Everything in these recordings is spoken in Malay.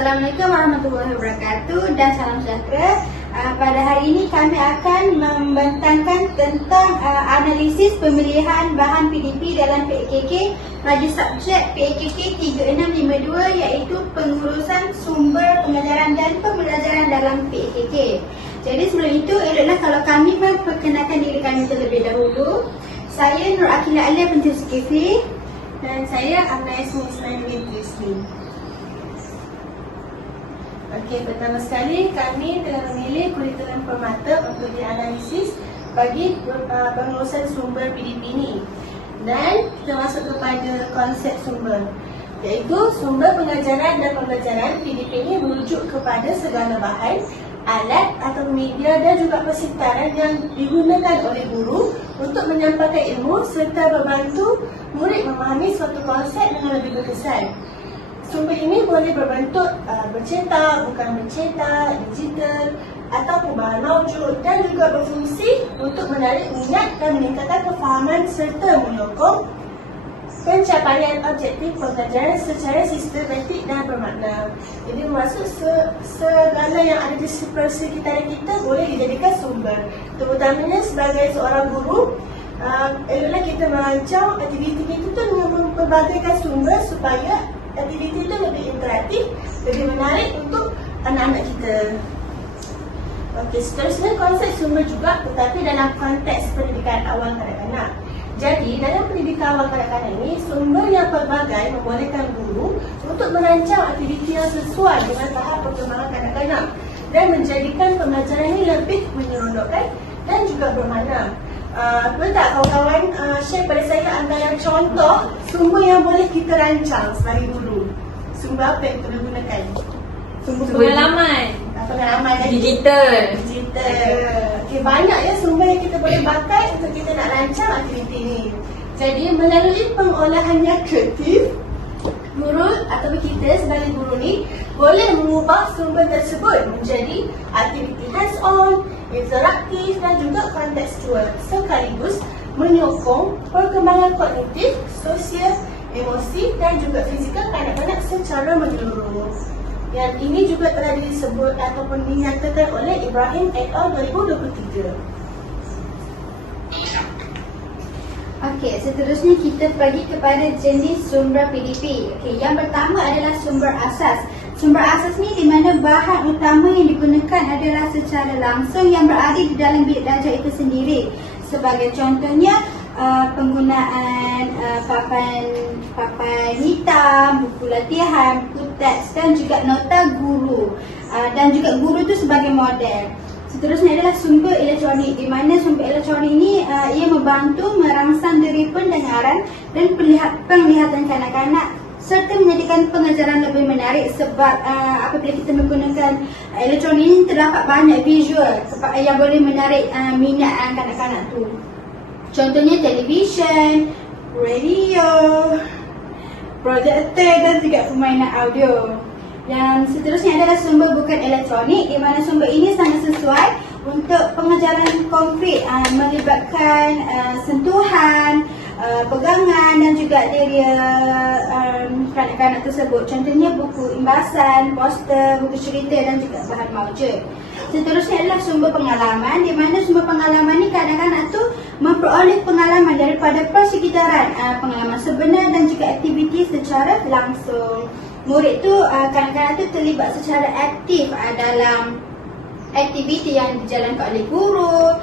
Assalamualaikum warahmatullahi wabarakatuh dan salam sejahtera. Pada hari ini kami akan membentangkan tentang analisis pemilihan bahan PDP dalam PKK Laju subjek PKK 3652 iaitu pengurusan sumber pengajaran dan pembelajaran dalam PKK. Jadi sebelum itu eloklah kalau kami memperkenalkan diri kami terlebih dahulu. Saya Nur Akilah Alia binti Zulkifli dan saya Amna Ismi Ismail binti Ismi. Okey, pertama sekali kami telah memilih kurikulum permata untuk dianalisis bagi pengurusan sumber PDP ini. Dan kita masuk kepada konsep sumber, iaitu sumber pengajaran dan pembelajaran PDP ini merujuk kepada segala bahan, alat atau media dan juga persekitaran yang digunakan oleh guru untuk menyampaikan ilmu serta membantu murid memahami suatu konsep dengan lebih berkesan. Sumber ini boleh berbentuk bercetak, bukan bercetak, digital ataupun bahan mawjud dan juga berfungsi untuk menarik minat dan meningkatkan kefahaman serta menyokong pencapaian objektif pembelajaran secara sistematik dan bermakna. Jadi bermaksud segala yang ada di sekitaran kita boleh dijadikan sumber. Terutamanya sebagai seorang guru, eloklah kita merancang aktiviti kita dengan memperbagaikan sumber supaya aktiviti itu lebih interaktif, lebih menarik untuk anak-anak kita. Okey, seterusnya konsep sumber juga tetapi dalam konteks pendidikan awal kanak-kanak. Jadi dalam pendidikan awal kanak-kanak ini, sumber yang pelbagai membolehkan guru untuk merancang aktiviti yang sesuai dengan tahap perkembangan kanak-kanak dan menjadikan pembelajaran ini lebih menyeronokkan dan juga bermakna. Boleh tak kawan-kawan share pada saya antara contoh sumber yang boleh kita rancang sebagai guru? Sumber apa yang kita gunakan? Sumber pengalaman. Pengalaman Digital. Okey, banyak ya sumber yang kita boleh pakai untuk kita nak rancang aktiviti ini. Jadi melalui pengolahan yang kreatif, guru atau kita sebagai guru ni boleh mengubah sumber tersebut menjadi aktiviti hands-on, interaktif dan juga kontekstual sekaligus menyokong perkembangan kognitif, sosial, emosi dan juga fizikal kanak-kanak secara menyeluruh. Yang ini juga telah disebut ataupun dinyatakan oleh Ibrahim et al. 2023. Okey, seterusnya kita pergi kepada jenis sumber PDP. Okey, yang pertama adalah sumber asas. Sumber asas ni di mana bahan utama yang digunakan adalah secara langsung yang berada di dalam bilik belajar itu sendiri. Sebagai contohnya penggunaan papan hitam, buku latihan, buku teks dan juga nota guru dan juga guru itu sebagai model. Seterusnya adalah sumber elektronik di mana sumber elektronik ini ia membantu merangsang diri pendengaran dan penglihatan kanak-kanak serta menjadikan pengajaran lebih menarik sebab apabila kita menggunakan elektronik ini terdapat banyak visual yang boleh menarik minat kanak-kanak tu. Contohnya televisyen, radio, projektor dan juga permainan audio. Yang seterusnya adalah sumber bukan elektronik di mana sumber ini sangat sesuai untuk pengajaran konkret melibatkan sentuhan, pegangan dan juga diri kanak-kanak tersebut. Contohnya buku imbasan, poster, buku cerita dan juga bahan mawjud. Seterusnya adalah sumber pengalaman di mana sumber pengalaman ni kanak-kanak tu memperoleh pengalaman daripada persekitaran, pengalaman sebenar dan juga aktiviti secara langsung. Murid tu, kanak-kanak tu terlibat secara aktif dalam aktiviti yang dijalankan oleh guru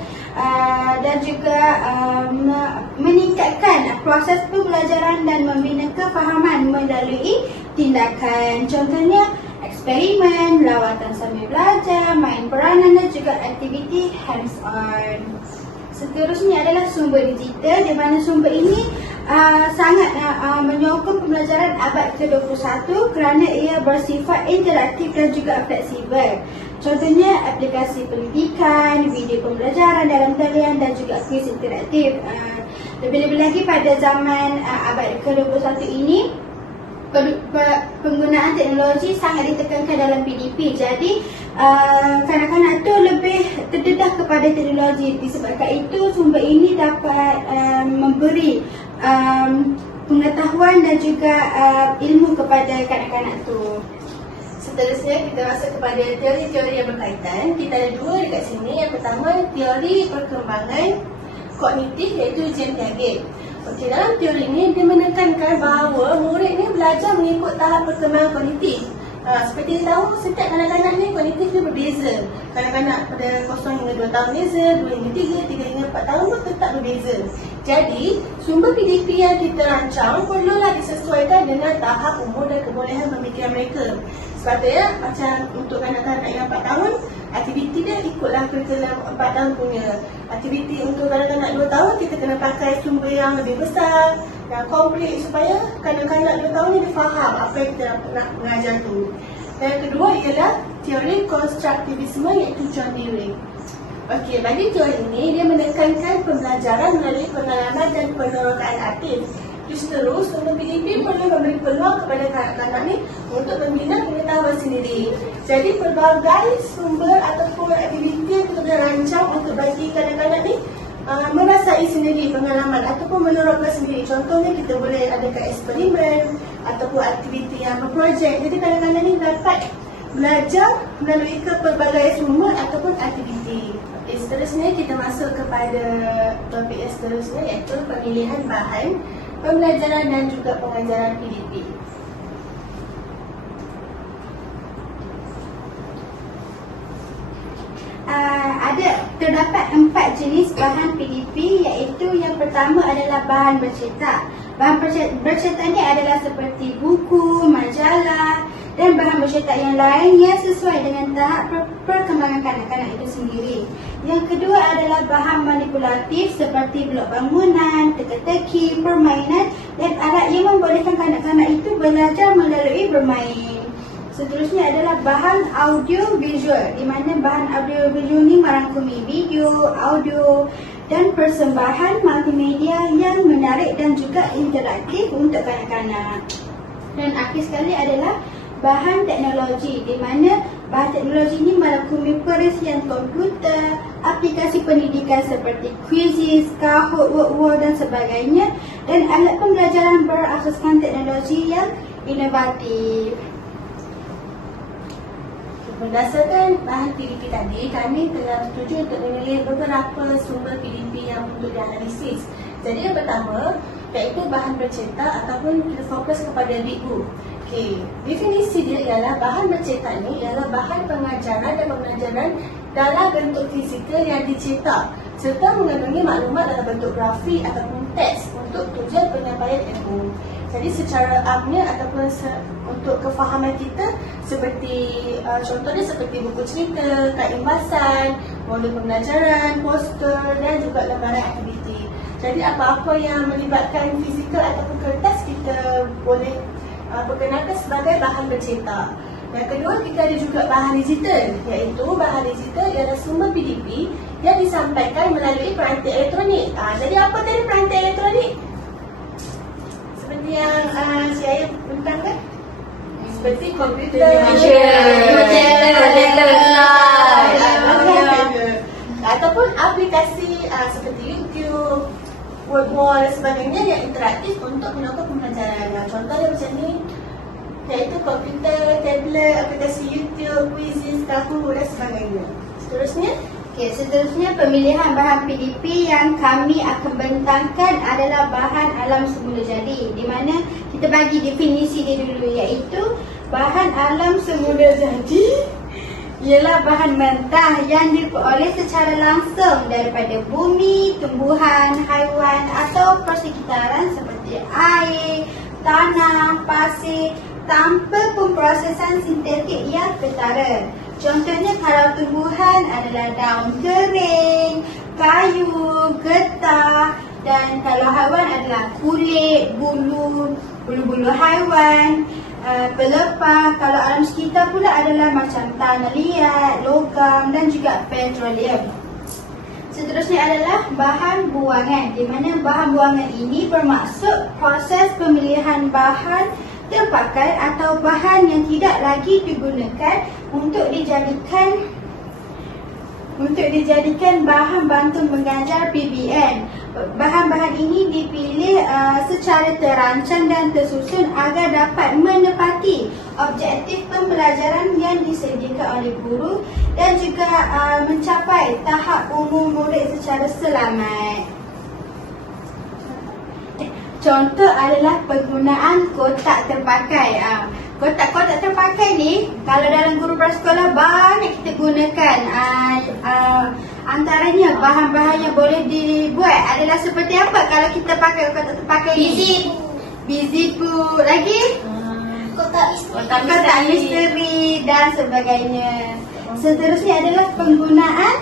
dan juga meningkatkan proses pembelajaran dan membina kefahaman melalui tindakan. Contohnya eksperimen, lawatan sambil belajar, main peranan dan juga aktiviti hands-on. Seterusnya adalah sumber digital di mana sumber ini sangat menyokong pembelajaran abad ke-21 kerana ia bersifat interaktif dan juga fleksibel. Contohnya aplikasi pendidikan, video pembelajaran dalam talian dan juga kuis interaktif. Lebih-lebih lagi pada zaman abad ke-21 ini penggunaan teknologi sangat ditekankan dalam PDP. Jadi kanak-kanak tu lebih terdedah kepada teknologi. Disebabkan itu sumber ini dapat memberi pengetahuan dan juga ilmu kepada kanak-kanak tu. Seterusnya kita masuk kepada teori-teori yang berkaitan. Kita ada dua dekat sini. Yang pertama, teori perkembangan kognitif iaitu James Piaget. Okey, dalam teori ini dia menekankan bahawa murid ni belajar mengikut tahap perkembangan kognitif. Seperti kita tahu, setiap kanak-kanak ni kognitif dia berbeza. Kanak-kanak pada 0 hingga 2 tahun beza, 2 hingga 3, 3 hingga 4 tahun pun tetap berbeza. Jadi, sumber PDP yang kita rancang perlulah disesuaikan dengan tahap umur dan kebolehan pemikiran mereka. Sepatutnya macam untuk kanak-kanak yang 4 tahun, aktiviti dia ikutlah kurikulum 4 tahun punya. Aktiviti untuk kanak-kanak 2 tahun, kita kena pakai sumber yang lebih besar, yang komplit supaya kanak-kanak 2 tahun ni dia faham apa yang kita nak mengajar tu. Dan yang kedua ialah teori konstruktivisme iaitu John Dewey. Okey, bagi teori ini dia menekankan pembelajaran melalui pengalaman dan penerokaan aktif. Justru sumber PDP perlu memberi peluang kepada kanak-kanak ni untuk membina pengetahuan sendiri. Jadi pelbagai sumber ataupun aktiviti yang kita boleh rancang untuk bagi kanak-kanak ni merasai sendiri pengalaman ataupun menerapkan sendiri. Contohnya kita boleh adakan eksperimen ataupun aktiviti yang berprojek. Jadi kanak-kanak ni dapat belajar melalui pelbagai sumber ataupun aktiviti. Okay, seterusnya kita masuk kepada topik yang seterusnya iaitu pemilihan bahan pembelajaran dan juga pengajaran PDP. Terdapat 4 jenis bahan PDP, iaitu yang pertama adalah bahan bercetak. Bahan bercetak ni adalah seperti buku, majalah dan bahan bercetak yang lain yang sesuai dengan tahap perkembangan kanak-kanak itu sendiri. Yang kedua adalah bahan manipulatif seperti blok bangunan, teka-teki, permainan dan alat yang membolehkan kanak-kanak itu belajar melalui bermain. Seterusnya adalah bahan audio visual, di mana bahan audio visual ni merangkumi video, audio dan persembahan multimedia yang menarik dan juga interaktif untuk kanak-kanak. Dan akhir sekali adalah bahan teknologi, di mana bahan teknologi ini merangkumi perisian komputer, aplikasi pendidikan seperti quizzes, Kahoot, Word dan sebagainya, dan alat pembelajaran berasaskan teknologi yang inovatif. Berdasarkan bahan PDP tadi, kami telah setuju untuk memilih beberapa sumber PDP yang untuk dianalisis. Jadi yang pertama, iaitu bahan bercetak ataupun kita fokus kepada big book. Okey, definisi dia ialah bahan bercetak ni ialah bahan pengajaran dan pembelajaran dalam bentuk fizikal yang dicetak serta mengandungi maklumat dalam bentuk grafik ataupun teks untuk tujuan penyampaian ilmu. Jadi secara amnya ataupun untuk kefahaman kita seperti contohnya seperti buku cerita, kad imbasan, modul pembelajaran, poster dan juga lembaran aktiviti. Jadi apa-apa yang melibatkan fizikal ataupun kertas kita boleh perkenalkan sebagai bahan bercetak. Yang kedua, kita ada juga bahan digital, iaitu bahan digital ialah sumber PDP yang disampaikan melalui peranti elektronik. Jadi apa tadi peranti elektronik? Seperti yang si Ayah bentangkan? Seperti komputer, ataupun aplikasi seperti YouTube, Wordwall dan sebagainya yang interaktif untuk melakukan pembelajaran. Contohnya macam ni, iaitu komputer, tablet, aplikasi YouTube, quizzes, Kahoot dan sebagainya. Seterusnya pemilihan bahan PDP yang kami akan bentangkan adalah bahan alam semula jadi, di mana kita bagi definisi dia dulu, iaitu bahan alam semula jadi ialah bahan mentah yang diperoleh secara langsung daripada bumi, tumbuhan, haiwan atau persekitaran seperti air, tanah, pasir tanpa pemprosesan sintetik yang ketara. Contohnya kalau tumbuhan adalah daun kering, kayu, getah, dan kalau haiwan adalah kulit, bulu-bulu haiwan, pelepah. Kalau alam sekitar pula adalah macam tanah liat, logam dan juga petroleum. Seterusnya adalah bahan buangan, di mana bahan buangan ini bermaksud proses pemilihan bahan terpakai atau bahan yang tidak lagi digunakan untuk dijadikan bahan bantu mengajar PBN. Bahan-bahan ini dipilih secara terancang dan tersusun agar dapat menepati objektif pembelajaran disediakan oleh guru dan juga mencapai tahap umur murid secara selamat. Contoh adalah penggunaan kotak terpakai. Kotak-kotak terpakai ni kalau dalam guru prasekolah banyak kita gunakan. Antaranya bahan-bahan yang boleh dibuat adalah seperti apa kalau kita pakai kotak terpakai ni? Bizipu. Lagi? Kotak misteri dan sebagainya. Seterusnya adalah penggunaan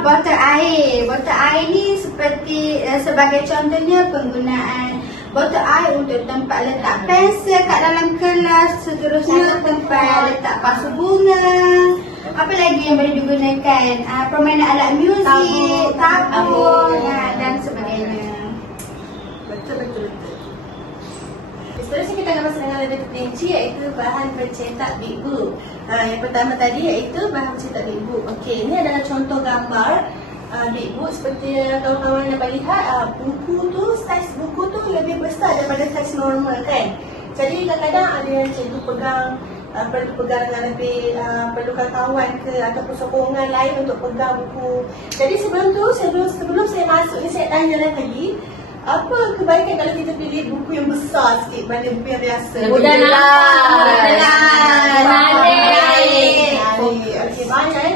botol air. Botol air ni seperti sebagai contohnya penggunaan botol air untuk tempat letak pensel kat dalam kelas. Seterusnya tempat letak pasu bunga. Apa lagi yang boleh digunakan? Permainan alat muzik, tabung dan sebagainya. Betul. Seterusnya kita akan masuk dengan lebih terperinci iaitu bahan bercetak big book. Yang pertama tadi iaitu bahan bercetak big book. Okey, ini adalah contoh gambar big book seperti kawan-kawan dapat lihat. Buku tu, saiz buku tu lebih besar daripada saiz normal kan. Jadi kadang-kadang ada yang cikgu pegang, perlu pegang dengan lebih, perlukan kawan ke ataupun sokongan lain untuk pegang buku. Jadi sebelum saya masuk ni saya tanya lagi, apa kebaikan kalau kita pilih buku yang besar sikit daripada buku yang biasa? Mudah Okey,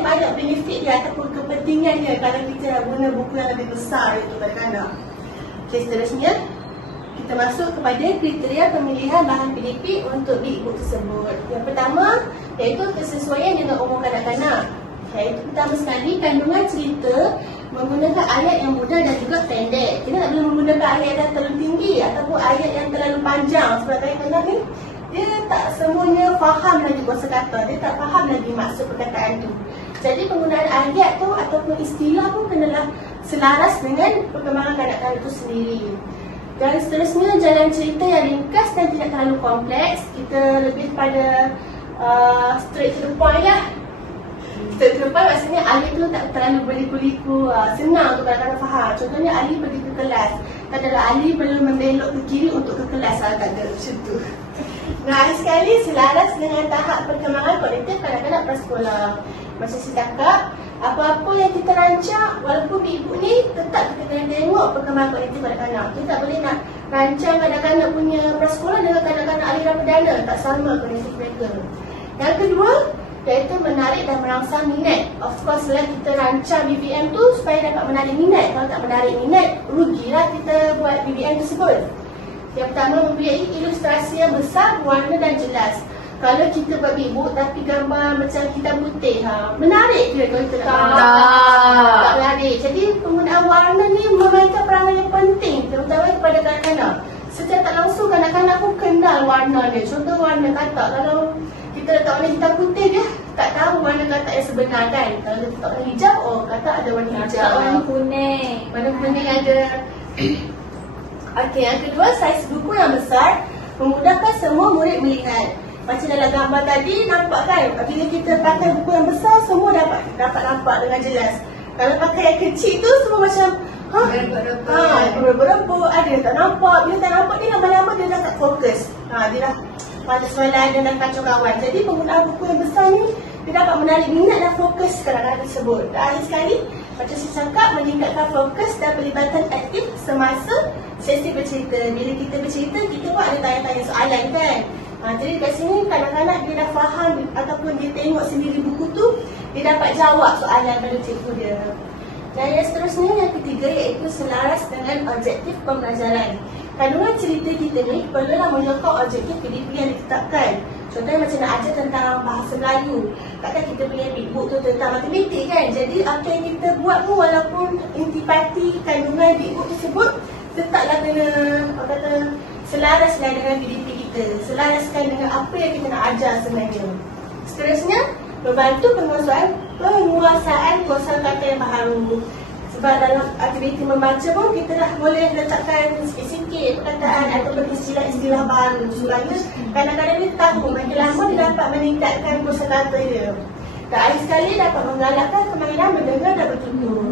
banyak benefit dia ataupun kepentingan dia kalau kita guna buku yang lebih besar itu pada kanak. Okey, seterusnya kita masuk kepada kriteria pemilihan bahan PDP untuk big book tersebut. Yang pertama iaitu kesesuaian dengan umur kanak-kanak. Iaitu pertama sekali kandungan cerita menggunakan ayat yang mudah dan juga pendek. Kita tak boleh menggunakan ayat yang terlalu tinggi ataupun ayat yang terlalu panjang. Sebab kadang-kadang ni dia tak semuanya faham lagi kosakata, dia tak faham lagi maksud perkataan tu. Jadi penggunaan ayat tu ataupun istilah pun kenalah selaras dengan perkembangan kanak-kanak itu sendiri. Dan seterusnya jalan cerita yang ringkas dan tidak terlalu kompleks. Kita lebih pada straight to the point lah. Straight to the point maksudnya Ali tu tak terlalu berliku-liku, senang untuk kadang-kadang faham. Contohnya Ali pergi ke kelas, tak adalah Ali perlu membelok ke kiri untuk ke kelas, tak ada macam tu. Nah, sekali selaras dengan tahap perkembangan kognitif kanak-kanak prasekolah. Macam saya cakap, apa-apa yang kita rancang, walaupun ibu ni tetap kita kena tengok perkembangan kognitif kanak-kanak. Kita tak boleh nak rancang kanak-kanak punya prasekolah dengan kanak-kanak aliran perdana, tak sama kognitif mereka. Yang kedua, iaitu menarik dan merangsang minat. Of course lah kita rancang BBM tu supaya dapat menarik minat. Kalau tak menarik minat, rugilah kita buat BBM tersebut. Yang pertama, mempunyai ilustrasi yang besar, warna dan jelas. Kalau kita buat big book tapi gambar macam hitam putih, menarik ke kalau kita tak menarik. Jadi penggunaan warna ni memainkan peranan yang penting, terutama kepada kanak-kanak. Secara tak langsung kanak-kanak pun kenal warna dia. Contoh warna katak, kalau kita letak warna hitam putih dia tak tahu warna katak yang sebenar kan. Kalau kita letak warna hijau, oh katak ada warna hijau. Warna kuning. Warna kuning ada. Okey, yang kedua, saiz buku yang besar memudahkan semua murid melihat. Macam dalam gambar tadi nampak kan, bila kita pakai buku yang besar semua dapat nampak dengan jelas. Kalau pakai yang kecil tu semua macam berebut-rebut, ada yang tak nampak. Bila tak nampak dia lama-lama dia dah tak fokus. Dia dah pada soalan dia dah kacau kawan. Jadi penggunaan buku yang besar ni dia dapat menarik minat dan fokus kanak-kanak tersebut. Dan akhir sekali, macam saya cakap, meningkatkan fokus dan pelibatan aktif semasa sesi bercerita. Bila kita bercerita, kita pun ada tanya-tanya soalan kan. Jadi kat sini kadang-kadang dia dah faham ataupun dia tengok sendiri buku tu, dia dapat jawab soalan pada cikgu dia. Dan yang seterusnya, yang ketiga iaitu selaras dengan objektif pembelajaran. Kandungan cerita kita ni perlulah menyokong objektif PDP yang ditetapkan. Contohnya macam nak ajar tentang bahasa Melayu, takkan kita punya big book tu tentang matematik kan. Jadi apa yang kita buat pun walaupun intipati kandungan big book tersebut, tetaplah kena selaraslah dengan PDP kita, selaraskan dengan apa yang kita nak ajar sebenarnya. Seterusnya, membantu penguasaan kosakata yang baharu. Sebab dalam aktiviti membaca pun kita dah boleh letakkan sikit-sikit perkataan ataupun istilah-istilah baru supaya kadang-kadang dia tahu makin lama dia dapat meningkatkan kosakata dia. Dan akhir sekali dapat menggalakkan kemahiran mendengar dan bertutur.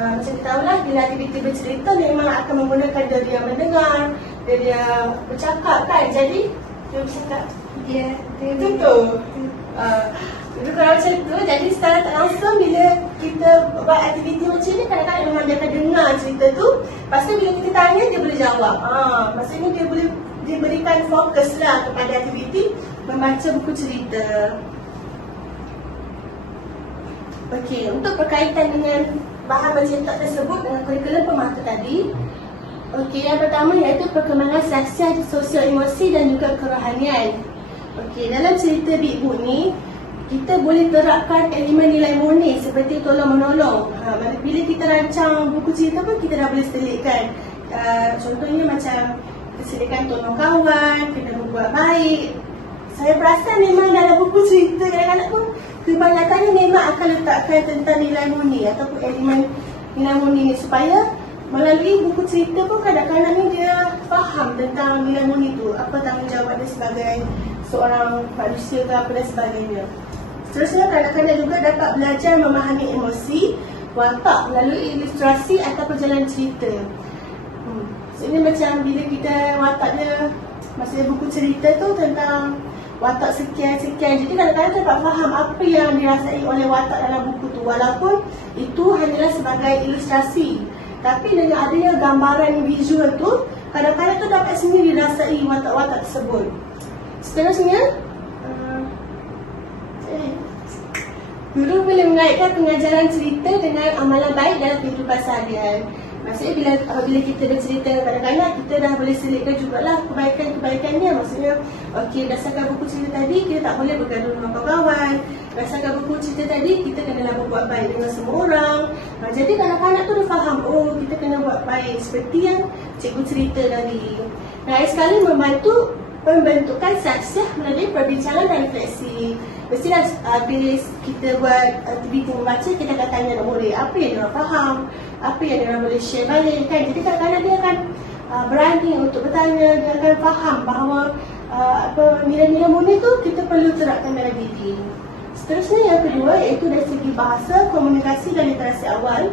Macam kita tahulah, bila aktiviti bercerita memang akan menggunakan dia mendengar, dia bercakap kan. Jadi Dia bisa tak? Dia Tentu. Jadi kalau macam tu, jadi secara tak langsung bila kita buat aktiviti macam ni, kadang-kadang memang dia akan dengar cerita tu. Lepas tu bila kita tanya, dia boleh jawab. Maksudnya dia boleh diberikan fokus lah kepada aktiviti membaca buku cerita. Okey, untuk berkaitan dengan bahan bercetak tersebut dengan kurikulum pemata tadi. Okey, yang pertama iaitu perkembangan sasial, sosial emosi dan juga kerohanian. Okey, dalam cerita Big Book ni, kita boleh terapkan elemen nilai murni seperti tolong-menolong. Bila kita rancang buku cerita pun kita dah boleh selitkan. Contohnya macam selitkan tolong kawan, kena berbuat baik. Saya perasan memang dalam buku cerita kadang-kadang pun kebanyakannya memang akan letakkan tentang nilai murni ataupun elemen nilai murni ni supaya melalui buku cerita pun kadang-kadang ni dia faham tentang nilai murni tu, apa tanggungjawab dia sebagai seorang manusia ke apa dan sebagainya. Seterusnya kadang-kadang juga dapat belajar memahami emosi, watak melalui ilustrasi atau perjalanan cerita. Ini macam bila kita wataknya, maksudnya buku cerita tu tentang watak sekian-sekian. Jadi kadang-kadang kita tak faham apa yang dirasai oleh watak dalam buku tu. Walaupun itu hanyalah sebagai ilustrasi. Tapi dengan adanya gambaran visual tu, kadang-kadang tu dapat sendiri dirasai watak-watak tersebut. Seterusnya, guru boleh mengaitkan pengajaran cerita dengan amalan baik dalam kehidupan seharian. Maksudnya bila kita bercerita kadang-kadang kita dah boleh selitkan jugalah kebaikan-kebaikan dia. Maksudnya okey, berdasarkan buku cerita tadi kita tak boleh bergaduh dengan kawan-kawan. Berdasarkan buku cerita tadi kita kena berbuat baik dengan semua orang. Jadi kanak-kanak tu dia faham, oh kita kena buat baik seperti yang cikgu cerita tadi. Akhir sekali membantu pembentukan saksiah melalui perbincangan dan refleksi. Mestilah bila kita buat aktiviti membaca, kita akan tanya anak murid apa yang dia faham, apa yang dia boleh share balik kan. Jadi kadang-kadang dia akan berani untuk bertanya, dia akan faham bahawa nilai-nilai murni tu kita perlu terapkan dalam diri. Seterusnya yang kedua iaitu dari segi bahasa, komunikasi dan literasi awal.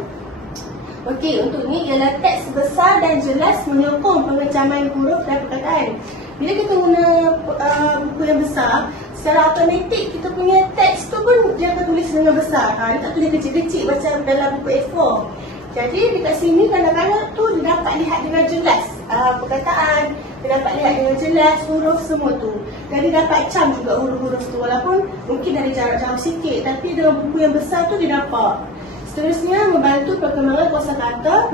Okey, untuk ni ialah teks besar dan jelas menyokong pengecaman huruf dan perkataan. Bila kita guna buku yang besar, secara automatik kita punya teks tu pun dia akan tulis dengan besar. Dia tak tulis kecil-kecil macam dalam buku A4. Jadi dekat sini kadang-kadang tu dia dapat lihat dengan jelas perkataan, dia dapat lihat dengan jelas huruf semua tu. Jadi dapat cam juga huruf-huruf tu walaupun mungkin dari jarak jauh sikit, tapi dalam buku yang besar tu dia dapat. Seterusnya membantu perkembangan kosakata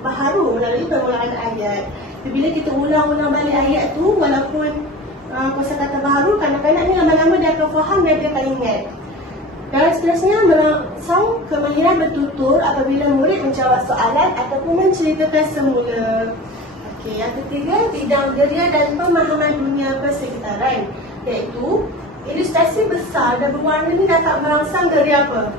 baharu melalui pengulangan ayat. Bila kita ulang-ulang balik ayat tu, walaupun kosakata baharu, kadang-kadang ni lama-lama dia akan faham dan dia akan ingat. Dan seterusnya merangsang kemahiran bertutur apabila murid menjawab soalan ataupun menceritakan semula. Okey, yang ketiga, bidang geria dan pemahaman dunia persekitaran, iaitu ilustrasi besar dan berwarna ni dapat merangsang geria apa?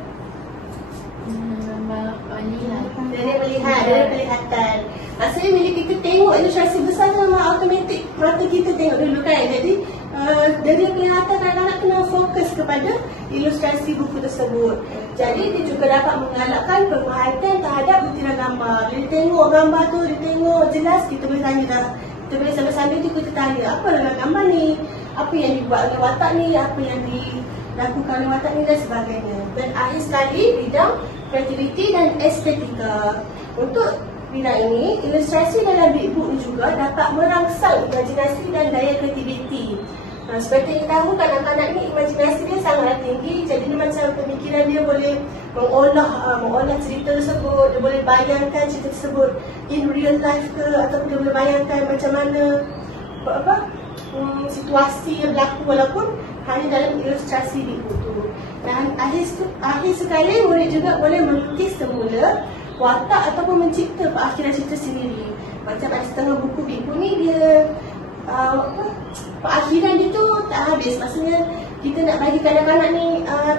Dari melihat, dari pelihatan. Maksudnya bila kita tengok ilustrasi besar tu memang automatik mata kita tengok dulu kan. Jadi dari pelihatan kadang-kadang kena fokus kepada ilustrasi buku tersebut. Jadi dia juga dapat mengalahkan pemerhatian terhadap butiran gambar. Bila dia tengok gambar tu, dia tengok jelas, kita boleh tanya dah. Kita boleh sambil-sambil tu kita tanya, apa dalam gambar ni? Apa yang dibuat oleh watak ni? Apa yang dilakukan oleh watak ni dan sebagainya. Dan akhir sekali bidang kreativiti dan estetika. Untuk bidang ini, ilustrasi dalam Big Book juga dapat merangsang imajinasi dan daya kreativiti. Seperti kita tahu, kanak-kanak ni imajinasi dia sangat tinggi. Jadi dia macam pemikiran dia boleh mengolah cerita tersebut. Dia boleh bayangkan cerita tersebut in real life ke, ataupun dia boleh bayangkan macam mana situasi yang berlaku walaupun hanya dalam ilustrasi Big Book tu. Dan akhir sekali murid juga boleh melukis semula watak ataupun mencipta perakhiran cerita sendiri. Macam ada setengah buku Big Book ni dia perakhiran dia tu tak habis. Maksudnya kita nak bagi kanak-kanak ni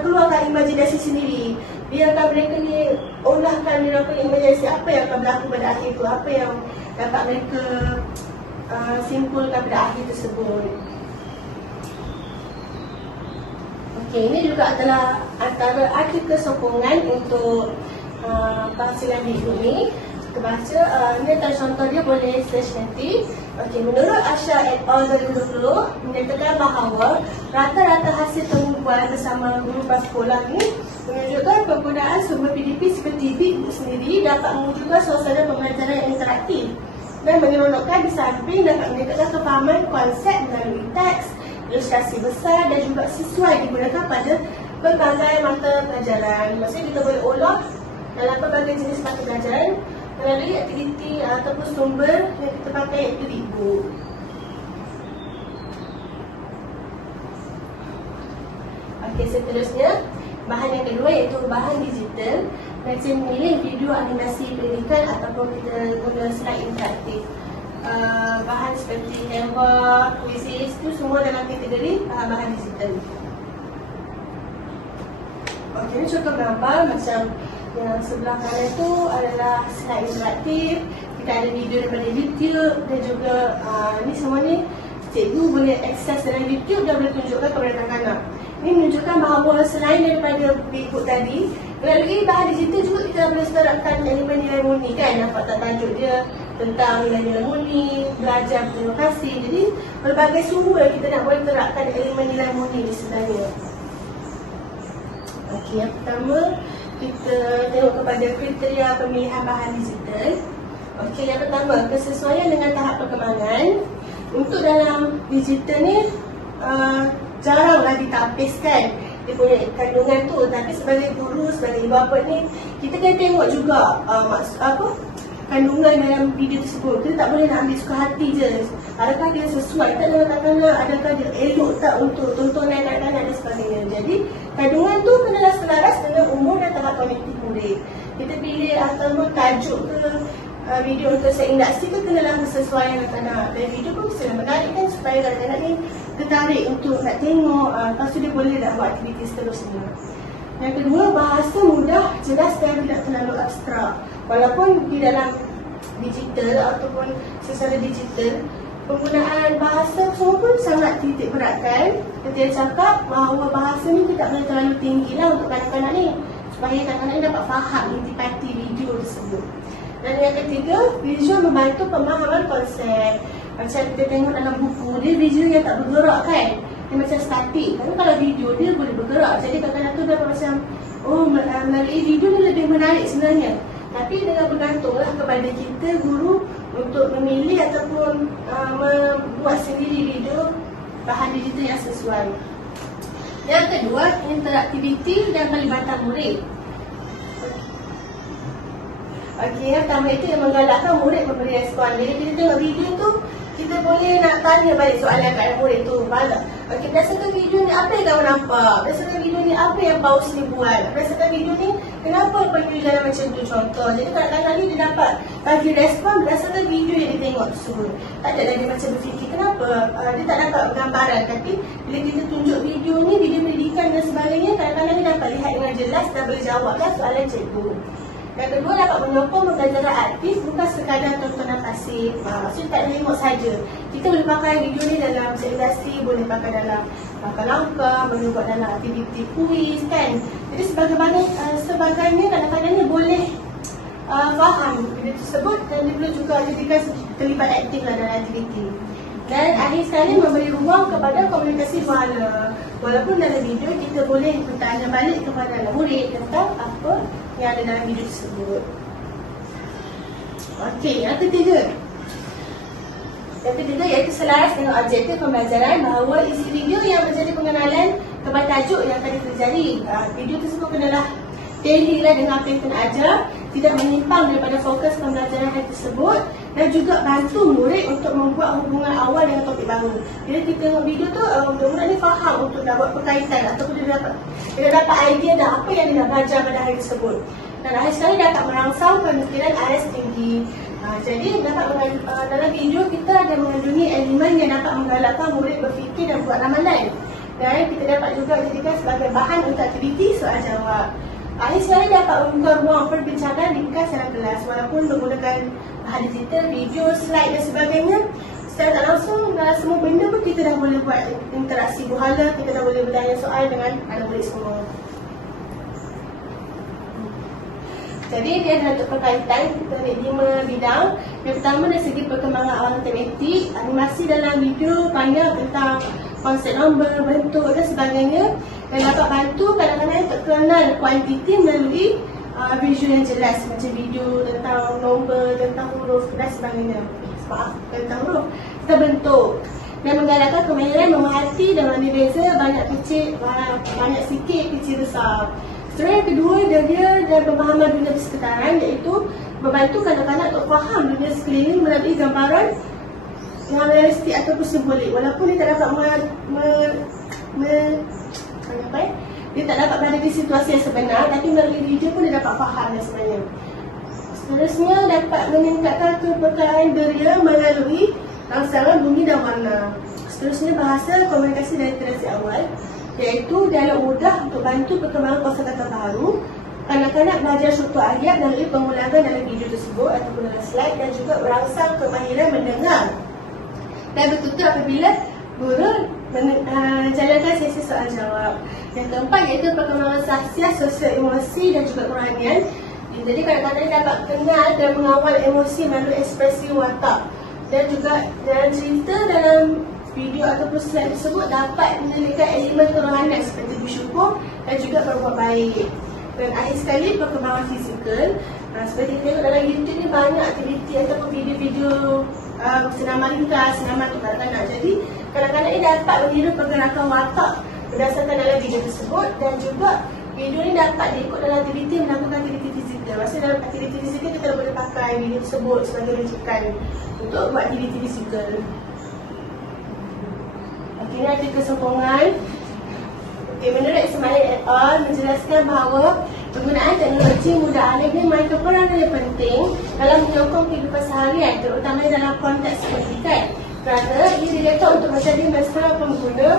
keluarkan imajinasi sendiri. Biarkan mereka ni olahkan mereka imajinasi apa yang akan berlaku pada akhir tu, apa yang dapat mereka simpulkan pada akhir tersebut. Okey, ini juga adalah antara artikel sokongan untuk penghasilan Big Book ni. kita baca. Ini antara contoh dia, boleh search nanti. Okey, menurut Asha et al. 2020 menyatakan bahawa rata-rata hasil temubuan bersama guru prasekolah ini menunjukkan penggunaan sumber PDP seperti Big sendiri dapat mewujudkan suasana pembelajaran yang interaktif dan menyeronokkan di samping dapat meningkatkan kefahaman konsep melalui teks, ilustrasi besar dan juga sesuai digunakan pada pelbagai mata pelajaran. Maksudnya kita boleh olah dalam pelbagai jenis mata pelajaran melalui aktiviti ataupun sumber yang kita pakai, iaitu Bigbook. Okey, seterusnya bahan yang kedua iaitu bahan digital. Macam memilih video animasi pendidikan ataupun kita guna slide interaktif. Bahan seperti Canva, Quizzes itu semua dalam kategori bahan digital. Okey, ini contoh gambar macam yang sebelah kanan itu adalah slide interaktif. Kita ada video daripada YouTube dan juga ni semua ni cikgu boleh akses dalam YouTube dan boleh tunjukkan kepada kanak-kanak. Ini menunjukkan bahawa selain daripada Bigbook tadi, melalui bahan digital juga kita boleh terapkan elemen nilai murni kan. Nampak tak tajuk dia tentang nilai-nilai murni, belajar berterima kasih. Jadi pelbagai sumber kita nak boleh terapkan elemen nilai murni ni sebenarnya. Okey, yang pertama kita tengok kepada kriteria pemilihan bahan digital. Okey, yang pertama, kesesuaian dengan tahap perkembangan. Untuk dalam digital ni jaranglah ditapiskan dia punya kandungan tu, tapi sebagai guru, sebagai ibu bapa ni kita kena tengok juga kandungan dalam video tersebut. Kita tak boleh nak ambil suka hati je. Adakah dia sesuai tak dengan kanak-kanak, adakah dia elok tak untuk tontonan anak-anak dan sebagainya. Jadi kandungan tu kenalah selaras dengan umur dan tahap kognitif murid. Kita pilih ataupun tajuk ke video untuk seindaksi ke kenalah kesesuaian anak-anak. Dan video pun mesti menarik kan, supaya anak-anak ni tertarik untuk nak tengok. Lepas tu dia boleh nak buat aktiviti seterusnya. Yang kedua, bahasa mudah, jelas dan tidak terlalu abstrak. Walaupun di dalam digital ataupun secara digital, penggunaan bahasa semua pun sangat titik beratkan. Kita cakap bahawa bahasa ni tidak boleh terlalu tinggi lah untuk kanak-kanak ni, supaya kanak-kanak ni dapat faham intipati video tersebut. Dan yang ketiga, visual membantu pemahaman konsep. Macam kita tengok dalam buku, dia visual yang tak bergerak kan. Dia macam statik. Tapi kalau video dia boleh bergerak. Jadi kadang-kadang tu dapat macam, melalui video ni lebih menarik sebenarnya. Tapi dengan bergantunglah kepada kita guru untuk memilih ataupun membuat sendiri video bahan digital yang sesuai. Yang kedua, interaktiviti dan pelibatan murid. Okey, yang pertama itu yang menggalakkan murid memberi respon. Jadi kita tengok video tu, kita boleh nak tanya balik soalan kat murid tu. Okey, berdasarkan video ni apa yang kamu nampak? Berdasarkan video ni apa yang paus ni buat? Berdasarkan video ni kenapa pergi jalan macam tu, contoh. Jadi kadang-kadang ni dia dapat bagi respon berdasarkan video yang dia tengok tersebut. Tak ada lagi macam berfikir kenapa dia tak dapat gambaran. Tapi bila kita tunjuk video ni, video pendidikan dan sebagainya, kadang-kadang dia dapat lihat dengan jelas dan boleh jawabkan soalan cikgu. Yang kedua, dapat menyokong pembelajaran aktif, bukan sekadar tontonan pasif. Maksudnya tak tengok saja. Kita boleh pakai video ni dalam selebrasi, boleh pakai dalam langkah-langkah, boleh buat dalam aktiviti kuis kan. Jadi sebagainya kadang-kadang ni boleh faham video tersebut dan dia boleh juga jadikan terlibat aktif lah dalam aktiviti. Dan akhir sekali memberi ruang kepada komunikasi buala. Walaupun dalam video kita boleh bertanya balik kepada murid tentang apa yang ada dalam video tersebut. Okey, yang ketiga. Yang ketiga iaitu selaras dengan objektif pembelajaran, bahawa isi video yang menjadi pengenalan kepada tajuk yang akan terjadi. Video tersebut kenalah tally lah dengan apa yang kita nak ajar, tidak menyimpang daripada fokus pembelajaran hari tersebut, dan juga bantu murid untuk membuat hubungan awal dengan topik baru. Bila kita tengok video tu, murid ni faham untuk nak buat perkaitan ataupun dia dapat idea dah apa yang dia nak belajar pada hari tersebut. Dan akhir sekali dapat merangsang pemikiran AS tinggi. Jadi dalam video kita ada mengandungi elemen yang dapat menggalakkan murid berfikir dan buat ramalan. Dan kita dapat juga jadikan sebagai bahan untuk aktiviti soal jawab. Akhir sekali dapat membuka ruang perbincangan di dalam kelas, walaupun menggunakan bahan digital, video, slide dan sebagainya. Secara tak langsung dalam semua benda pun kita dah boleh buat interaksi buhala, kita dah boleh bertanya soal dengan anak murid semua. Jadi dia ada untuk perkaitan dari 5 bidang. Yang pertama dari segi perkembangan awal matematik, animasi dalam video panjang tentang konsep nombor, bentuk dan sebagainya, dan dapat bantu kadang-kadang untuk kenal kuantiti melalui visual yang jelas, macam video tentang nombor, tentang huruf dan sebagainya. Tentang huruf, tentang bentuk, dan menggalakkan kemahiran memerhati dan mengambil beza banyak kecil, banyak sikit, kecil besar. Seterusnya yang kedua, dia dan pemahaman dunia persekitaran, iaitu membantu kanak-kanak untuk faham dunia sekeliling melalui gambaran yang realistik ataupun simbolik. Walaupun dia tak dapat dia tak dapat berada di situasi yang sebenar, tapi melalui video pun dia dapat faham yang sebenarnya. Seterusnya dapat meningkatkan kepekaan deria melalui rangsangan bunyi dan warna. Seterusnya bahasa, komunikasi dan interaksi awal, iaitu dialog mudah untuk bantu perkembangan kosakata baru. Kanak-kanak belajar struktur ayat melalui pengulangan dalam video tersebut ataupun dalam slide, dan juga merangsang kemahiran mendengar dan bertutur apabila guru jalankan sesi soal jawab. Yang keempat iaitu perkembangan sahsiah, sosial emosi dan juga kerohanian. Jadi kadang-kadang dapat kenal dan mengawal emosi melalui ekspresi watak, dan juga dalam cerita dalam video ataupun slide tersebut dapat menyelipkan elemen kerohanian seperti bersyukur dan juga berbuat baik. Dan akhir sekali perkembangan fizikal. Seperti kita tengok dalam YouTube ni banyak aktiviti ataupun video-video senaman ringkas, senaman untuk kanak-kanak. Jadi kanak-kanak ini dapat meniru pergerakan watak berdasarkan dalam video tersebut, dan juga video ni dapat diikut dalam aktiviti melakukan aktiviti fizikal. Maksudnya dalam aktiviti fizikal kita boleh pakai video tersebut sebagai rujukan untuk buat aktiviti fizikal. Okey, ni artikel sokongan. Okey, menurut Ismail et al. Menjelaskan bahawa penggunaan teknologi mudah alih ini mainkan peran yang penting dalam menyokong kehidupan seharian, terutama dalam konteks pendidikan, kerana ia diletak untuk menjadi mesra pengguna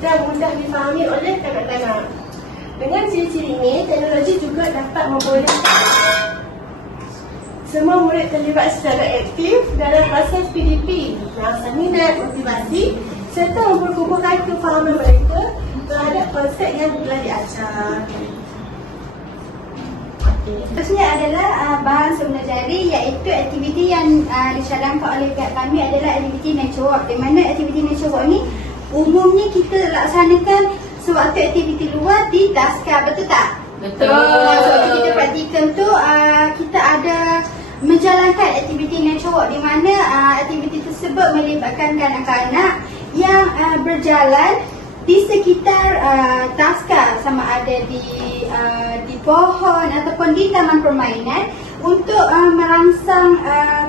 dan mudah difahami oleh kanak-kanak. Dengan ciri-ciri ini, teknologi juga dapat membolehkan semua murid terlibat secara aktif dalam proses PDP, merangsang minat, motivasi serta memperkukuhkan kefahaman mereka terhadap konsep yang telah diajar. Seterusnya adalah bahan semula jari, iaitu aktiviti yang dicadangkan oleh pihak kami adalah aktiviti nature walk, di mana aktiviti nature walk ni umumnya kita laksanakan sewaktu aktiviti luar di Taska, betul tak? Betul. Sewaktu kita praktikum tu kita ada menjalankan aktiviti nature walk, di mana aktiviti tersebut melibatkan kanak-kanak yang berjalan di sekitar Taska, sama ada di pohon ataupun di taman permainan, untuk merangsang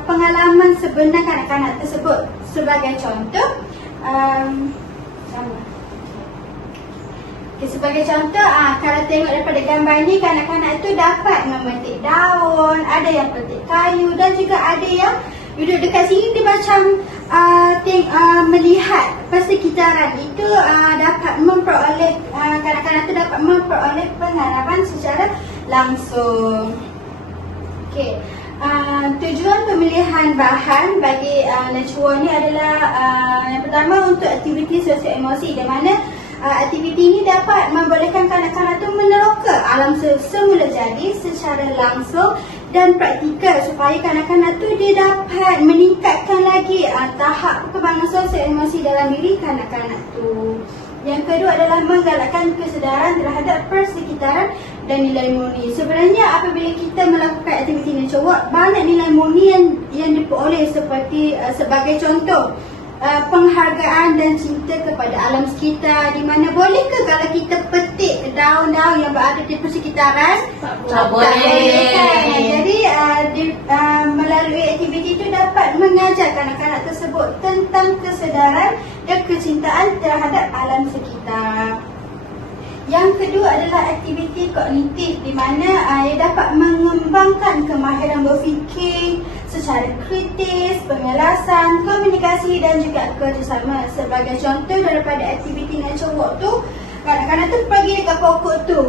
pengalaman sebenar kanak-kanak tersebut. Sebagai contoh, sebagai contoh, kalau tengok daripada gambar ni, kanak-kanak itu dapat memetik daun, ada yang petik kayu, dan juga ada yang duduk dekat sini dia macam melihat persekitaran itu, dapat memperoleh kanak-kanak itu dapat memperoleh pengalaman secara langsung. Okey, tujuan pemilihan bahan bagi nature ni adalah yang pertama untuk aktiviti sosial emosi, di mana aktiviti ini dapat membolehkan kanak-kanak itu meneroka alam semula jadi secara langsung dan praktikal, supaya kanak-kanak tu dia dapat meningkatkan lagi tahap perkembangan sosial emosi dalam diri kanak-kanak tu. Yang kedua adalah menggalakkan kesedaran terhadap persekitaran dan nilai murni. Sebenarnya apabila kita melakukan aktiviti nature walk, banyak nilai murni yang diperoleh, seperti sebagai contoh penghargaan dan cinta kepada alam sekitar, di mana bolehkah kalau kita petik daun-daun yang berada di persekitaran? Tak boleh. Kan? Jadi melalui aktiviti itu dapat mengajar kanak-kanak tersebut tentang kesedaran dan kecintaan terhadap alam sekitar. Yang kedua adalah aktiviti kognitif, di mana ia dapat mengembangkan kemahiran berfikir secara kritis, pengelasan, komunikasi dan juga kerjasama. Sebagai contoh daripada aktiviti nature walk tu, kanak-kanak tu pergi dekat pokok tu.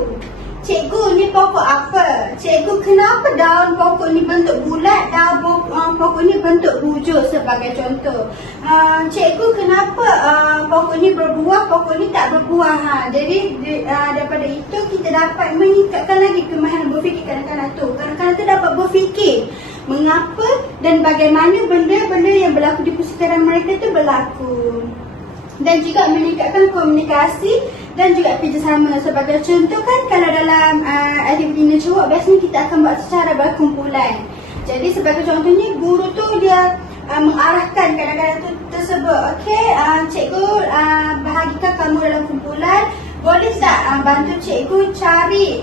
Cikgu, ni pokok apa? Cikgu, kenapa daun pokok ni bentuk bulat, daun pokok ni bentuk bujur, sebagai contoh. Cikgu, kenapa pokok ni berbuah pokok ni tak berbuah. Jadi daripada itu kita dapat meningkatkan lagi kemahiran berfikir kanak-kanak tu. Kanak-kanak tu dapat berfikir mengapa dan bagaimana benda-benda yang berlaku di persekitaran mereka tu berlaku. Dan juga meningkatkan komunikasi dan juga kerjasama. Sebagai contoh kan, kalau dalam aktiviti network biasanya kita akan buat secara berkumpulan. Jadi sebagai contohnya, guru tu dia mengarahkan kanak-kanak tu tersebut. Okey, cikgu bahagikan kamu dalam kumpulan. Boleh tak bantu cikgu cari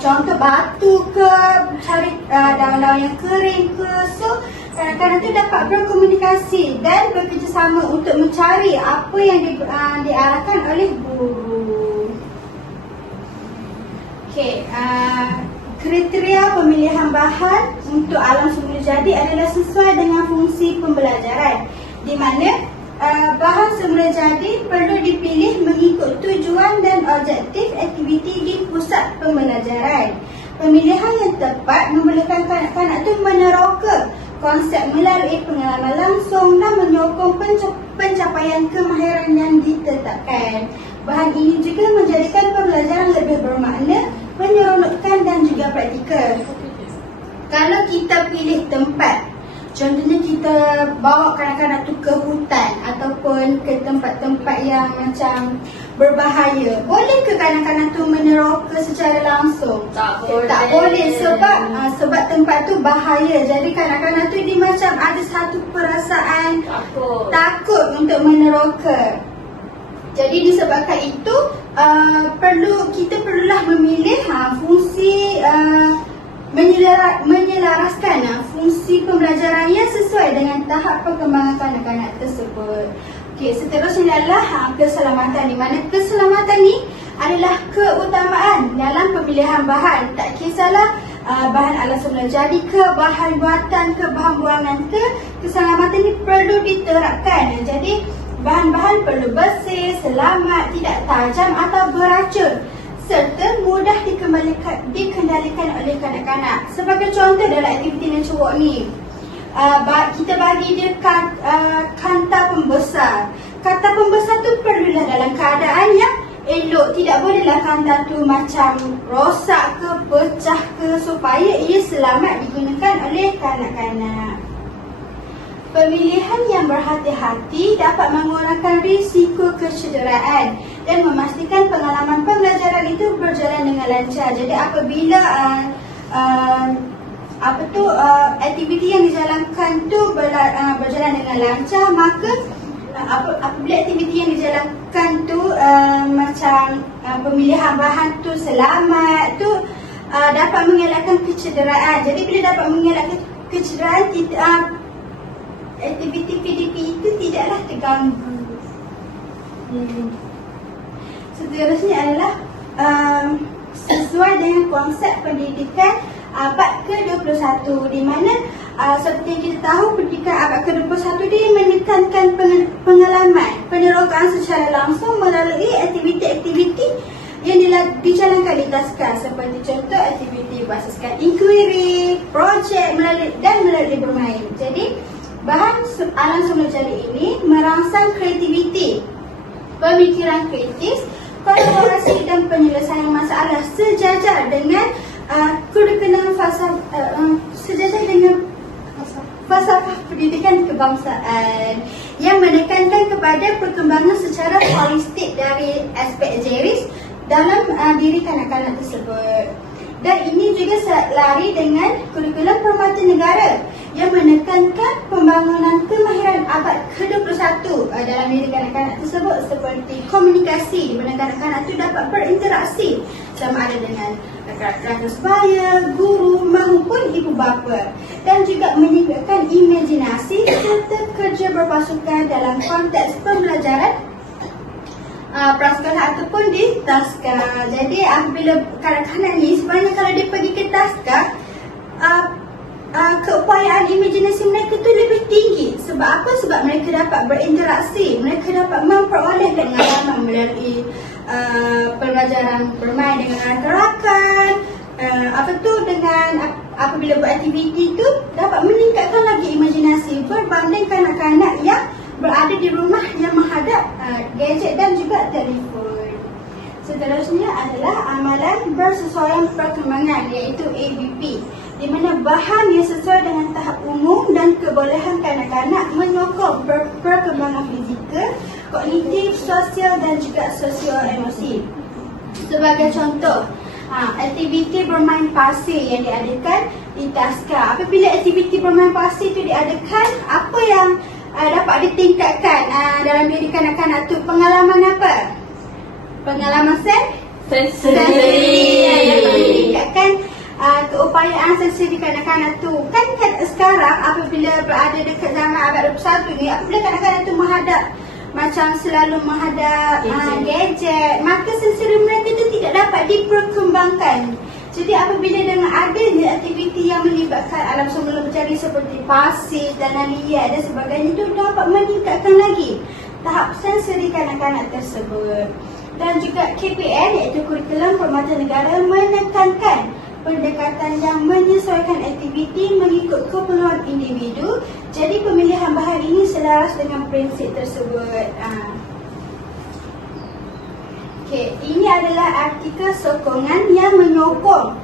contoh batu ke, cari daun-daun yang kering ke. So kanak-kanak tu dapat berkomunikasi dan bekerjasama untuk mencari apa yang diarahkan oleh guru. Okey, kriteria pemilihan bahan untuk alam semula jadi adalah sesuai dengan fungsi pembelajaran, di mana bahan semula jadi perlu dipilih mengikut tujuan dan objektif aktiviti di pusat pembelajaran. Pemilihan yang tepat memerlukan kanak-kanak itu meneroka konsep melalui pengalaman langsung dan menyokong pencapaian kemahiran yang ditetapkan. Bahan ini juga menjadikan pembelajaran lebih bermakna, menyeronokkan dan juga praktikal. Kalau kita pilih tempat, contohnya kita bawa kanak-kanak tu ke hutan ataupun ke tempat-tempat yang macam berbahaya, boleh ke kanak-kanak tu meneroka secara langsung? Tak boleh. Tak boleh sebab tempat tu bahaya. Jadi kanak-kanak tu dia macam ada satu perasaan takut untuk meneroka. Jadi disebabkan itu kita perlulah memilih fungsi menyelaraskan fungsi pembelajaran yang sesuai dengan tahap perkembangan kanak-kanak tersebut. Okey, seterusnya adalah keselamatan, di mana keselamatan ni adalah keutamaan dalam pemilihan bahan. Tak kisahlah bahan alam semula jadi ke, bahan buatan ke, bahan buangan ke, keselamatan ni perlu diterapkan. Jadi bahan-bahan perlu bersih, selamat, tidak tajam atau beracun, serta mudah dikendalikan oleh kanak-kanak. Sebagai contoh dalam aktiviti network ni, kita bagi dia kanta pembesar. Kanta pembesar tu perlulah dalam keadaan yang elok. Tidak bolehlah kanta tu macam rosak ke, pecah ke, supaya ia selamat digunakan oleh kanak-kanak. Pemilihan yang berhati-hati dapat mengurangkan risiko kecederaan dan memastikan pengalaman pembelajaran itu berjalan dengan lancar. Jadi apabila aktiviti yang dijalankan tu berjalan dengan lancar, maka apabila aktiviti yang dijalankan tu macam pemilihan bahan tu selamat tu dapat mengelakkan kecederaan. Jadi bila dapat mengelakkan kecederaan, aktiviti PDP itu tidaklah terganggu. Seterusnya adalah sesuai dengan konsep pendidikan abad ke-21, di mana seperti yang kita tahu, pendidikan abad ke-21 dia menekankan pengalaman, penerokaan secara langsung melalui aktiviti-aktiviti yang dijalankan di taska, seperti contoh aktiviti berasaskan inquiry, projek melalui bermain. Jadi bahan alam semula jadi ini merangsang kreativiti, pemikiran kritis, kolaborasi dan penyelesaian masalah sejajar dengan kurikulum falsafah pendidikan kebangsaan yang menekankan kepada perkembangan secara holistik dari aspek jeris dalam diri kanak-kanak tersebut. Dan ini juga selari dengan kurikulum permata negara yang menekankan pembangunan kemahiran abad ke-21 dalam diri kanak-kanak tersebut, seperti komunikasi, di mana kanak-kanak itu dapat berinteraksi sama ada dengan rakan sebaya, guru maupun ibu bapa, dan juga meningkatkan imajinasi serta kerja berpasukan dalam konteks pembelajaran prasekolah ataupun di taska. Jadi apabila kanak-kanak ni sebenarnya kalau dia pergi ke taska, keupayaan imajinasi mereka tu lebih tinggi. Sebab apa? Sebab mereka dapat berinteraksi, mereka dapat memperoleh pengalaman melalui pelajaran bermain dengan rakan-rakan. Dengan apabila buat aktiviti tu dapat meningkatkan lagi imajinasi berbanding kanak-kanak yang berada di rumah yang menghadap gadget dan juga telefon. Seterusnya adalah amalan bersesuaian perkembangan, iaitu ABP, di mana bahan yang sesuai dengan tahap umum dan kebolehan kanak-kanak menyokong perkembangan fizikal, kognitif, sosial dan juga sosio-emosi. Sebagai contoh, aktiviti bermain pasir yang diadakan di Taska. Apabila aktiviti bermain pasir itu diadakan, apa yang dapat ditingkatkan dalam diri kanak-kanak tu? Pengalaman apa? Pengalaman sensori yang dapat meningkatkan keupayaan sensori kanak-kanak tu. Kan sekarang apabila berada dekat zaman abad 21 ni, apabila kanak-kanak tu macam selalu menghadap gadget, maka sensori mereka tu tidak dapat diperkembangkan. Jadi apabila dengan adanya aktiviti yang melibatkan alam semula mencari seperti pasir, tanah liat dan sebagainya, itu dapat meningkatkan lagi tahap sensori kanak-kanak tersebut. Dan juga KPN, iaitu Kurikulum Permata Negara, menekankan pendekatan yang menyesuaikan aktiviti mengikut keperluan individu. Jadi pemilihan bahan ini selaras dengan prinsip tersebut. Ini adalah artikel sokongan yang menyokong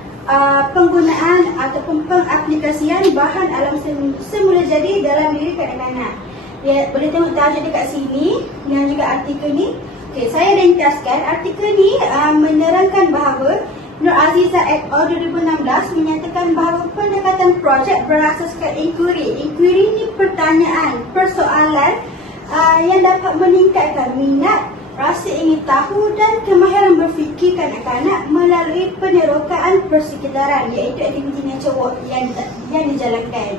penggunaan ataupun pengaplikasian bahan alam semula jadi dalam diri kanak-kanak. Ya, boleh tengok tajuk dekat sini dan juga artikel ni. Saya ringkaskan. Artikel ni menerangkan bahawa Nur Azizah et al. 2016 menyatakan bahawa pendekatan projek berasaskan inquiry. Inquiry ni pertanyaan, persoalan yang dapat meningkatkan minat, rasa ingin tahu dan kemahiran berfikir kanak-kanak melalui penerokaan persekitaran, iaitu aktiviti nature walk yang dijalankan.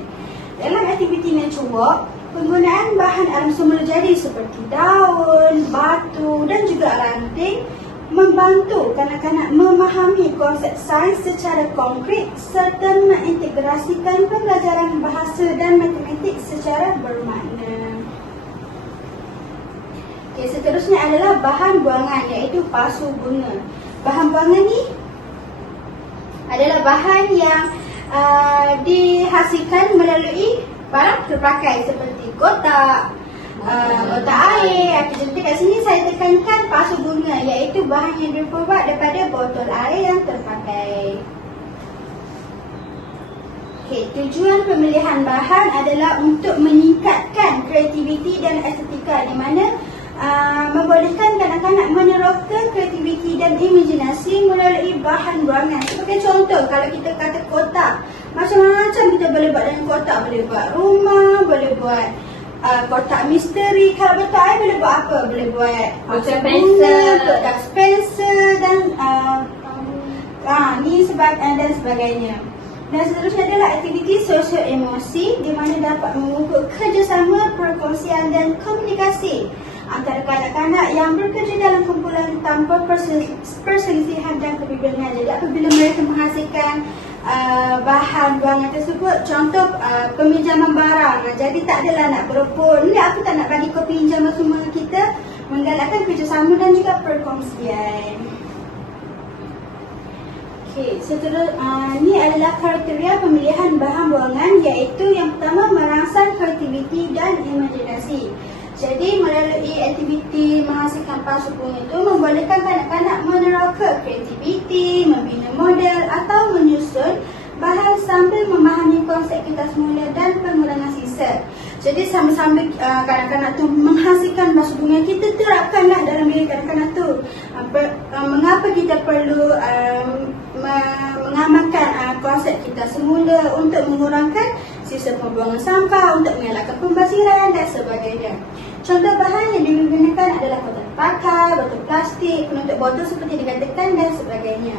Dalam aktiviti nature walk, penggunaan bahan alam semula jadi seperti daun, batu dan juga ranting membantu kanak-kanak memahami konsep sains secara konkret serta mengintegrasikan pembelajaran bahasa dan matematik secara bermakna. Seterusnya adalah bahan buangan, iaitu pasu bunga. Bahan buangan ni adalah bahan yang dihasilkan melalui barang terpakai seperti kotak, kotak air. Jadi kat sini saya tekankan pasu bunga, iaitu bahan yang diperbuat daripada botol air yang terpakai. Tujuan pemilihan bahan adalah untuk meningkatkan kreativiti dan estetika, di mana membolehkan kanak-kanak meneroka kreativiti dan imajinasi melalui bahan buangan. Sebagai contoh, kalau kita kata kotak, macam-macam kita boleh buat dengan kotak. Boleh buat rumah, boleh buat kotak misteri. Kalau botol air boleh buat apa? Boleh buat kotak pensel, kotak pensel dan dan sebagainya. Dan seterusnya adalah aktiviti sosial emosi, di mana dapat mengukur kerjasama, perkongsian dan komunikasi antara kanak-kanak yang bekerja dalam kumpulan tanpa perselisihan dan kebimbangan. Jadi apabila mereka menghasilkan bahan buangan tersebut, contoh peminjaman barang, jadi tak adalah nak berebut, ni aku tak nak bagi kau pinjam semua, kita menggalakkan kerjasama dan juga perkongsian. Ini adalah kriteria pemilihan bahan buangan, iaitu yang pertama merangsang kreativiti dan imajinasi. Jadi melalui aktiviti menghasilkan pasu bunga itu membolehkan kanak-kanak meneroka kreativiti, membina model atau menyusun bahan sambil memahami konsep kita semula dan pengurangan sisa. Jadi sambil-sambil kanak-kanak tu menghasilkan pasu bunga, kita terapkanlah dalam diri kanak-kanak tu. Mengapa kita perlu mengamalkan konsep kita semula untuk mengurangkan sisa pembuangan sampah, untuk mengelakkan pembasiran dan sebagainya. Contoh bahan yang digunakan adalah kotak pakai, botol plastik, penutup botol seperti dikatakan dan sebagainya.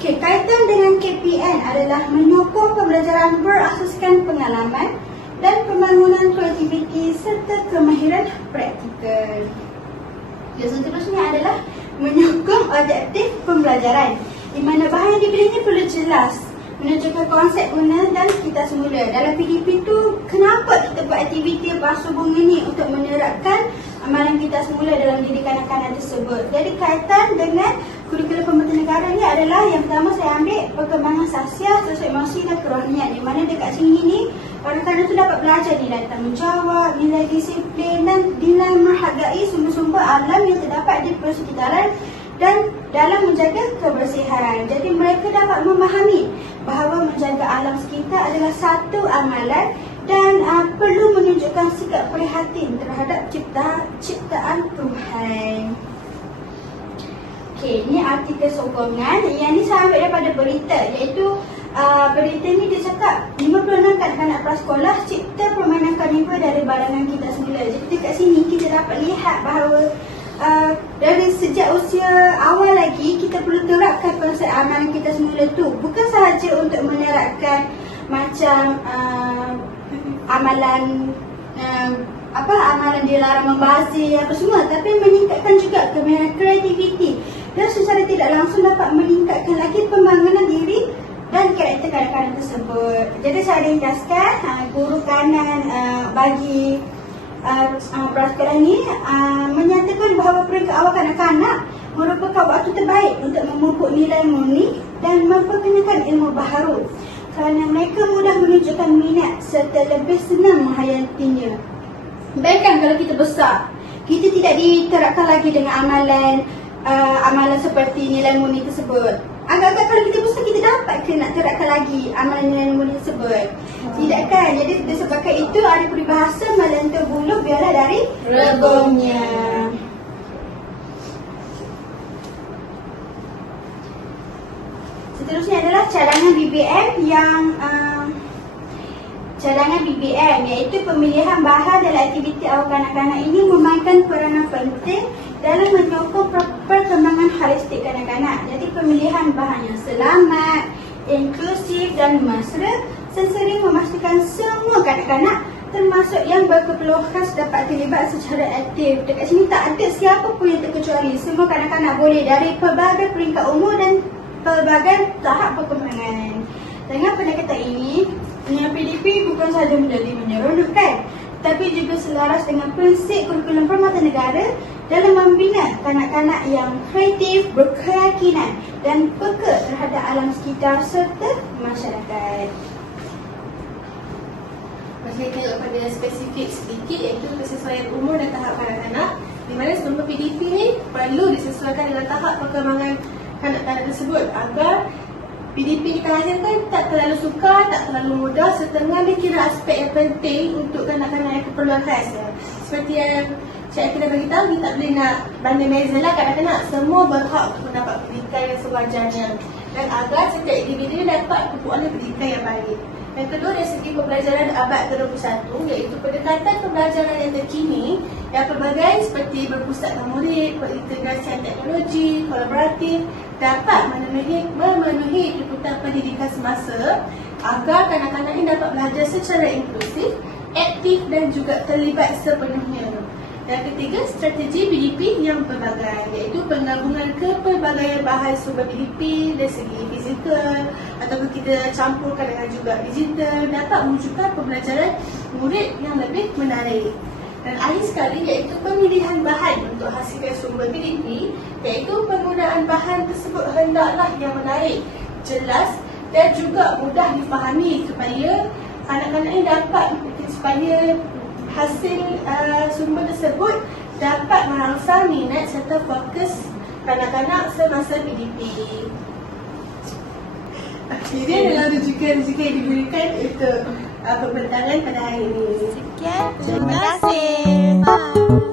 Kaitan dengan KPN adalah menyokong pembelajaran berasaskan pengalaman dan pembangunan kreativiti serta kemahiran praktikal. Dan seterusnya adalah menyokong objektif pembelajaran, di mana bahan yang dipilih ini perlu jelas, menunjukkan konsep guna dan kita semula. Dalam PDP tu, kenapa kita buat aktiviti pasu bunga ni? Untuk menerapkan amalan kita semula dalam diri kanak-kanak tersebut. Jadi kaitan dengan kurikulum Permata Negara ni adalah yang pertama saya ambil perkembangan sosial, sosial emosi dan kerohanian, di mana dekat sini ni kanak-kanak tu dapat belajar nilai tanggungjawab, nilai disiplin dan nilai menghargai sumber-sumber alam yang terdapat di persekitaran dan dalam menjaga kebersihan. Jadi mereka dapat memahami bahawa menjaga alam sekitar adalah satu amalan dan perlu menunjukkan sikap prihatin terhadap ciptaan Tuhan. Okey, ini artikel sokongan. Yang ni saya ambil daripada berita, iaitu berita ni dia cakap 56 kanak-kanak prasekolah cipta permainan karnival dari barangan kita semula. Jadi dekat sini kita dapat lihat bahawa dari sejak usia awal lagi kita perlu terapkan konsep amalan kita semula tu. Bukan sahaja untuk menerapkan macam amalan amalan dilarang membazir apa semua, tapi meningkatkan juga kemahiran kreativiti dan secara tidak langsung dapat meningkatkan lagi pembangunan diri dan karakter kanak-kanak tersebut. Jadi saya ringkaskan, guru kanan bagi prasekolah ni menyatakan bahawa peringkat awal kanak-kanak merupakan waktu terbaik untuk memupuk nilai murni dan memperkenalkan ilmu baharu kerana mereka mudah menunjukkan minat serta lebih senang menghayatinya. Bayangkan kalau kita besar, kita tidak diterapkan lagi dengan amalan seperti nilai murni tersebut. Agak-agak kalau kita besar, kita dapat ke nak terapkan lagi amalan nilai murni tersebut? Tidak kan? Jadi disebabkan itu ada peribahasa melentur bulu biarlah dari rebungnya. Seterusnya adalah cadangan BBM cadangan BBM, iaitu pemilihan bahan dalam aktiviti awal kanak-kanak ini memainkan peranan penting dalam menyokong perkembangan holistik kanak-kanak. Jadi pemilihan bahan yang selamat, inklusif dan mesra sesering memastikan semua kanak-kanak termasuk yang berkeperluan khas dapat terlibat secara aktif. Dekat sini tak ada siapa pun yang terkecuali. Semua kanak-kanak boleh dari pelbagai peringkat umur dan pelbagai tahap perkembangan. Dengan pendekatan ini, dengan PDP bukan sahaja menjadi menyeronokkan, tapi juga selaras dengan prinsip kurikulum permata negara dalam membina kanak-kanak yang kreatif, berkeyakinan dan peka terhadap alam sekitar serta masyarakat. Saya tengok pada spesifik sedikit, iaitu kesesuaian umur dan tahap kanak-kanak, di mana sumber PDP ni perlu disesuaikan dengan tahap perkembangan kanak-kanak tersebut agar PDP kita hasilkan tak terlalu sukar, tak terlalu mudah serta mengambil kira aspek yang penting untuk kanak-kanak yang keperluan khas. Seperti yang saya kena beritahu, kita tak boleh nak banding beza lah kanak-kanak. Semua berhak untuk mendapat pendidikan yang sewajarnya dan agar setiap individu dapat keperluan pendidikan yang baik. Yang kedua, dari segi pembelajaran abad ke-21, iaitu pendekatan pembelajaran yang terkini yang pelbagai seperti berpusatkan murid, pengintegrasian teknologi, kolaboratif dapat memenuhi tuntutan pendidikan semasa agar kanak-kanak ini dapat belajar secara inklusif, aktif dan juga terlibat sepenuhnya. Dan ketiga, strategi PDP yang pelbagai, iaitu penggabungan kepelbagaian bahan sumber PDP dari segi fizikal ataupun kita campurkan dengan juga digital dapat mewujudkan pembelajaran murid yang lebih menarik. Dan akhir sekali, iaitu pemilihan bahan untuk hasilkan sumber PDP, iaitu penggunaan bahan tersebut hendaklah yang menarik, jelas dan juga mudah difahami supaya anak-anak ini dapat supaya hasil sumber tersebut dapat merangsang minat serta fokus kanak-kanak semasa PDP. Jadi adalah rujukan-rujukan yang diberikan untuk pembentangan pada hari ini. Sekian, terima kasih. Bye.